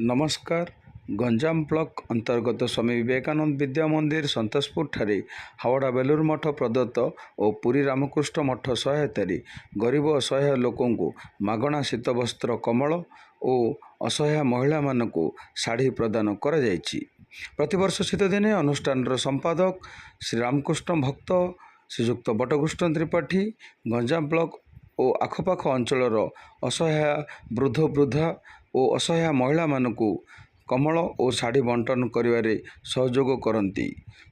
नमस्कार। गंजाम ब्लॉक अंतर्गत स्वामी विवेकानंद विद्या मंदिर संतोषपुर ठारे हावड़ा बेलूर मठ प्रदत्त और पुरी रामकृष्ण मठ सहायतार गरीब असहाय लोकंकु मागणा शीत वस्त्र कमल और असहाय महिला मानकु शाढ़ी प्रदान करा जायछि। प्रतिवर्ष शीत दिने अनुष्ठान संपादक श्री रामकृष्ण भक्त श्रीजुक्त बटकृष्ण त्रिपाठी गंजाम ब्लॉक और आखपाख अंचलर असहाय वृद्ध वृद्धा और असहाय महिला मानकु कमल और शाढ़ी बंटन करिवारे सहयोग करती।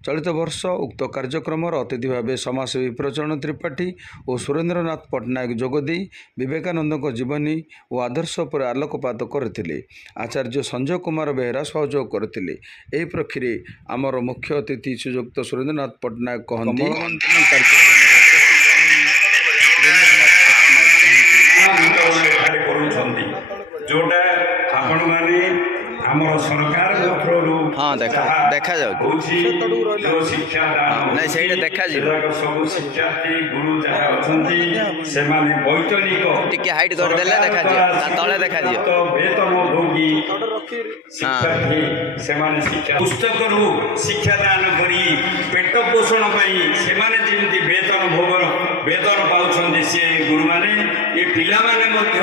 चलित वर्ष उक्त कार्यक्रम अतिथि भाव समाजसेवी प्रचरण त्रिपाठी और सुरेंद्रनाथ पट्टनायक जोगदी विवेकानंद जीवनी और आदर्श पर आलोकपात करते। आचार्य संजय कुमार बेहरा सहयोग करते। यह प्रक्रिया आमर मुख्य अतिथि श्रीजुक्त सुरेंद्रनाथ पट्टनायक कहते जोटा आपण माने हमर सरकार पक्षरु हाँ देखा जाउ जो शिक्षा दान नहीं सही देखा जी सब शिक्षार्थी गुरु जहा अछंती से माने वैतनिक टिके हाइट कर देले देखा जी ता तळे देखा जी तो वेतन भोगी शिक्षार्थी से माने शिक्षा पुस्तक रु शिक्षा दान करी पेट पोषण पई से माने जेंति वेतन पाउछंती से गुरु माने ये पिला माने मध्य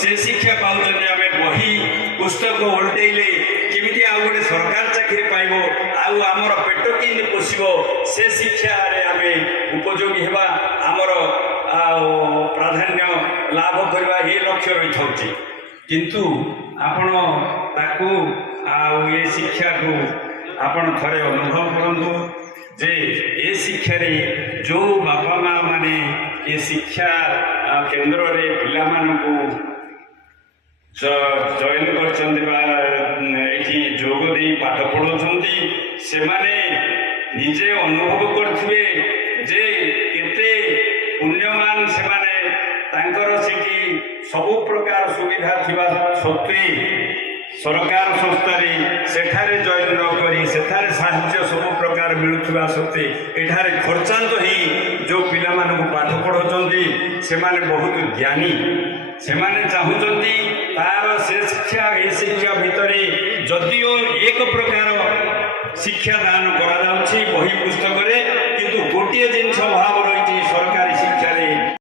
से शिक्षा पाउछंती आमे बही पुस्तक उल्टेले केमिति आ गोटे सरकार चाकरी पाइबो आउ आमर पेट केमिति पोषिबो से शिक्षा रे आमे उपयोगी हेबा आमर प्राधान्य लाभ करबा हे लक्ष्य रही थाउची। किंतु आपण ताकू आ ये शिक्षा को आपण थरे अनुभव करंतु जे ए शिक्षा रे जो बापा माँ माने ये शिक्षा केंद्र रे पिला मानकू जॉइन करती जोग दे पाठ पढ़ाऊँगी से माने निजे अनुभव करथिबे जे केते पुण्यमान से माने तांकर सेठी सबु प्रकार सुविधा थिबा सत्वे सरकार संस्थारे सेठारे जॉइन न करी सेठारे साहाय्य सब प्रकार मिलुथिबा सत्वे एठारे खर्चांत ही जो पिला मानकू पाठ पढ़ाऊँगी से माने बहुत ज्ञानी से माने चाहूँगी तार से शिक्षा ए शिक्षा भितर जदिओ एक प्रकार शिक्षा दान करा बही पुस्तक किंतु गोटे जिनस भाव रही सरकारी